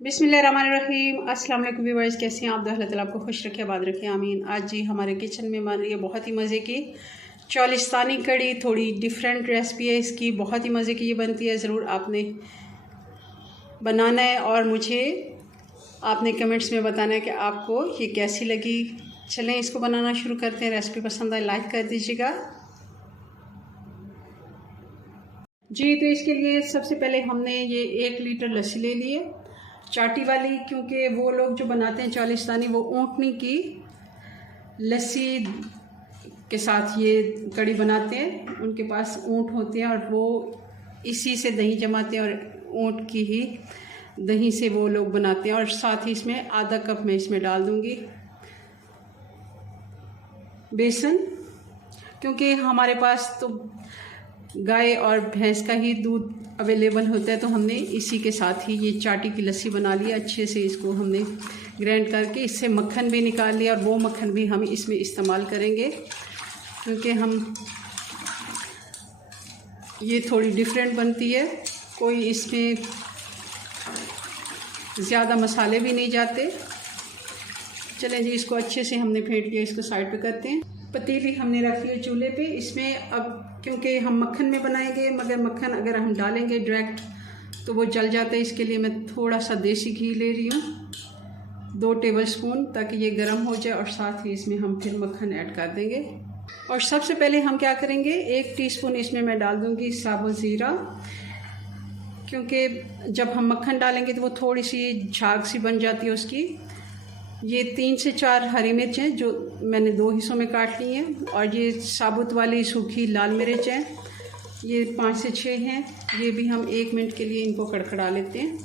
बिस्मिल्लाहिर्रहमानिर्रहीम। अस्सलाम वालेकुम व्यूअर्स, कैसे हैं आप? अल्लाह ताला आपको खुश रखे, आबाद रखे, आमीन। आज जी हमारे किचन में बन रही है बहुत ही मज़े की चालिस्तानी कड़ी। थोड़ी डिफरेंट रेसिपी है इसकी, बहुत ही मज़े की ये बनती है। ज़रूर आपने बनाना है और मुझे आपने कमेंट्स में बताना है कि आपको ये कैसी लगी। चलें इसको बनाना शुरू करते हैं। रेसिपी पसंद आए लाइक कर दीजिएगा जी। तो इसके लिए सबसे पहले हमने ये 1 लीटर लस्सी ले ली है, चाटी वाली, क्योंकि वो लोग जो बनाते हैं चालिस्तानी वो ऊँटनी की लस्सी के साथ ये कड़ी बनाते हैं। उनके पास ऊँट होते हैं और वो इसी से दही जमाते हैं और ऊँट की ही दही से वो लोग बनाते हैं। और साथ ही इसमें आधा कप मैं इसमें डाल दूँगी बेसन, क्योंकि हमारे पास तो गाय और भैंस का ही दूध अवेलेबल होता है, तो हमने इसी के साथ ही ये चाटी की लस्सी बना ली। अच्छे से इसको हमने ग्राइंड करके इससे मक्खन भी निकाल लिया, और वो मक्खन भी हम इसमें इस्तेमाल करेंगे, क्योंकि हम ये थोड़ी डिफरेंट बनती है। कोई इसमें ज़्यादा मसाले भी नहीं जाते। चलें जी, इसको अच्छे से हमने फेंट लिया, इसको साइड पे करते हैं। पतीली हमने रखी है चूल्हे पे। इसमें अब क्योंकि हम मक्खन में बनाएंगे, मगर मक्खन अगर हम डालेंगे डायरेक्ट तो वो जल जाता है। इसके लिए मैं थोड़ा सा देसी घी ले रही हूँ, 2 टेबलस्पून, ताकि ये गर्म हो जाए। और साथ ही इसमें हम फिर मक्खन ऐड कर देंगे। और सबसे पहले हम क्या करेंगे, 1 टीस्पून इसमें मैं डाल दूँगी साबुत ज़ीरा, क्योंकि जब हम मक्खन डालेंगे तो वो थोड़ी सी झाग सी बन जाती है उसकी। ये 3 से 4 हरी मिर्च हैं जो मैंने 2 हिस्सों में काट ली हैं, और ये साबुत वाली सूखी लाल मिर्च हैं, ये 5 से 6 हैं। ये भी हम 1 मिनट के लिए इनको कड़कड़ा लेते हैं।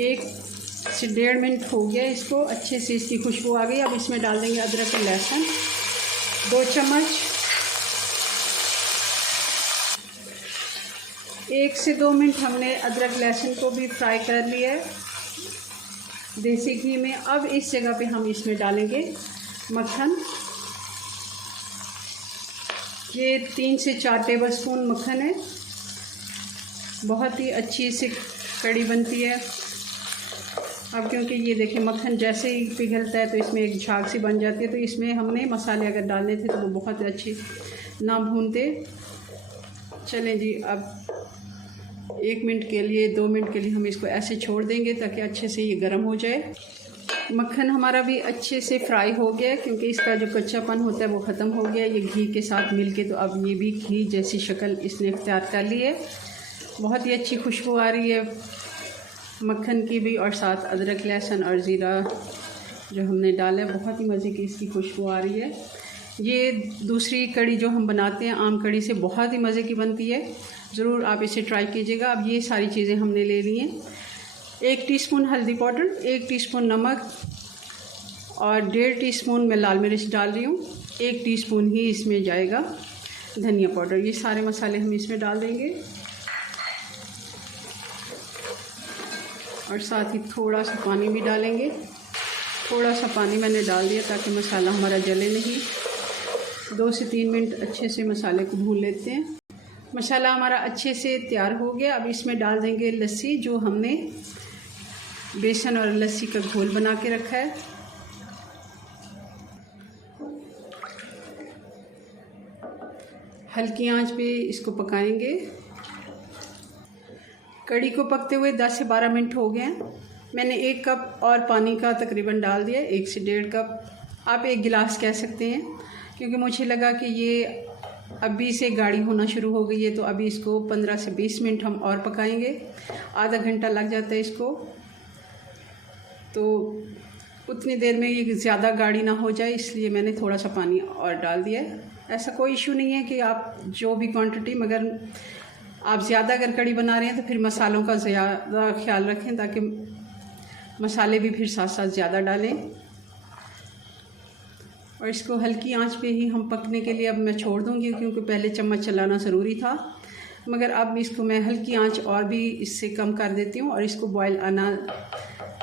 एक से 1.5 मिनट हो गया इसको, अच्छे से इसकी खुशबू आ गई। अब इसमें डाल देंगे अदरक और लहसुन 2 चम्मच। 1 से 2 मिनट हमने अदरक लहसुन को भी फ्राई कर लिया है देसी घी में। अब इस जगह पे हम इसमें डालेंगे मक्खन। ये 3 से 4 टेबलस्पून मक्खन है। बहुत ही अच्छी से कड़ी बनती है। अब क्योंकि ये देखिए मक्खन जैसे ही पिघलता है तो इसमें एक झाग सी बन जाती है, तो इसमें हमने मसाले अगर डालने थे तो वो बहुत अच्छी ना भूनते। चलें जी, अब 1 मिनट के लिए 2 मिनट के लिए हम इसको ऐसे छोड़ देंगे ताकि अच्छे से ये गर्म हो जाए। मक्खन हमारा भी अच्छे से फ्राई हो गया, क्योंकि इसका जो कच्चापन होता है वो ख़त्म हो गया ये घी के साथ मिलके। तो अब ये भी घी जैसी शक्ल इसने इख्तियार कर ली है। बहुत ही अच्छी खुशबू आ रही है मक्खन की भी, और साथ अदरक लहसुन और ज़ीरा जो हमने डाला है, बहुत ही मज़े की इसकी खुशबू आ रही है। ये दूसरी कड़ी जो हम बनाते हैं आम कड़ी से, बहुत ही मज़े की बनती है। ज़रूर आप इसे ट्राई कीजिएगा। अब ये सारी चीज़ें हमने ले ली हैं। 1 टीस्पून हल्दी पाउडर, 1 टीस्पून नमक, और 1.5 टीस्पून मैं लाल मिर्च डाल रही हूँ। 1 टीस्पून ही इसमें जाएगा धनिया पाउडर। ये सारे मसाले हम इसमें डाल देंगे, और साथ ही थोड़ा सा पानी भी डालेंगे। थोड़ा सा पानी मैंने डाल दिया ताकि मसाला हमारा जले नहीं। 2 से 3 मिनट अच्छे से मसाले को भून लेते हैं। मसाला हमारा अच्छे से तैयार हो गया। अब इसमें डाल देंगे लस्सी, जो हमने बेसन और लस्सी का घोल बना के रखा है। हल्की आंच पे इसको पकाएंगे। कड़ी को पकते हुए 10 से 12 मिनट हो गए हैं। मैंने 1 कप और पानी का तकरीबन डाल दिया, 1 से 1.5 कप। आप 1 गिलास कह सकते हैं, क्योंकि मुझे लगा कि ये अभी से गाढ़ी होना शुरू हो गई है। तो अभी इसको 15 से 20 मिनट हम और पकाएंगे। आधा घंटा लग जाता है इसको, तो उतनी देर में ये ज़्यादा गाढ़ी ना हो जाए, इसलिए मैंने थोड़ा सा पानी और डाल दिया है। ऐसा कोई इशू नहीं है कि आप जो भी क्वांटिटी, मगर आप ज़्यादा अगर कड़ी बना रहे हैं तो फिर मसालों का ज़्यादा ख्याल रखें, ताकि मसाले भी फिर साथ साथ ज़्यादा डालें। और इसको हल्की आंच पे ही हम पकने के लिए अब मैं छोड़ दूँगी, क्योंकि पहले चम्मच चलाना ज़रूरी था, मगर अब इसको मैं हल्की आंच और भी इससे कम कर देती हूँ। और इसको बॉयल आना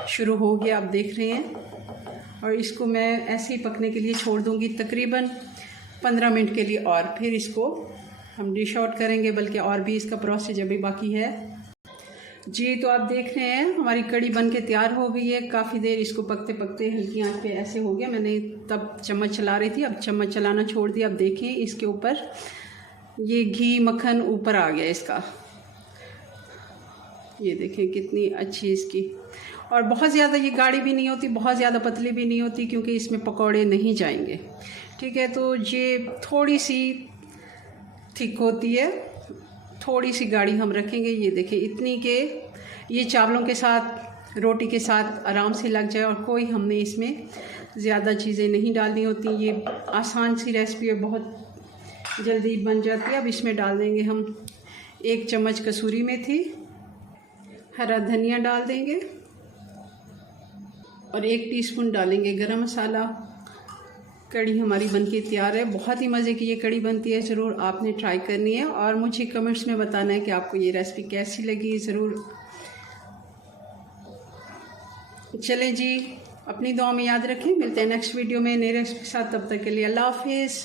शुरू हो गया, आप देख रहे हैं। और इसको मैं ऐसे ही पकने के लिए छोड़ दूँगी तकरीबन 15 मिनट के लिए, और फिर इसको हम डिश आउट करेंगे, बल्कि और भी इसका प्रोसेस अभी बाकी है जी। तो आप देख रहे हैं हमारी कड़ी बन के तैयार हो गई है। काफ़ी देर इसको पकते पकते हल्की आंच पे ऐसे हो गया। मैंने तब चम्मच चला रही थी, अब चम्मच चलाना छोड़ दिया। अब देखें इसके ऊपर ये घी मक्खन ऊपर आ गया इसका, ये देखें कितनी अच्छी इसकी। और बहुत ज़्यादा ये गाढ़ी भी नहीं होती, बहुत ज़्यादा पतली भी नहीं होती, क्योंकि इसमें पकौड़े नहीं जाएंगे। ठीक है, तो ये थोड़ी सी थिक होती है, थोड़ी सी गाढ़ी हम रखेंगे। ये देखें इतनी के ये चावलों के साथ रोटी के साथ आराम से लग जाए, और कोई हमने इसमें ज़्यादा चीज़ें नहीं डालनी होती। ये आसान सी रेसिपी है, बहुत जल्दी बन जाती है। अब इसमें डाल देंगे हम 1 चम्मच कसूरी मेथी, हरा धनिया डाल देंगे, और 1 टीस्पून डालेंगे गरम मसाला। कड़ी हमारी बनके तैयार है। बहुत ही मज़े की ये कड़ी बनती है, ज़रूर आपने ट्राई करनी है, और मुझे कमेंट्स में बताना है कि आपको ये रेसिपी कैसी लगी। ज़रूर चलें जी, अपनी दुआ में याद रखें। मिलते हैं नेक्स्ट वीडियो में नई रेसिपी के साथ, तब तक के लिए अल्लाह हाफिज़।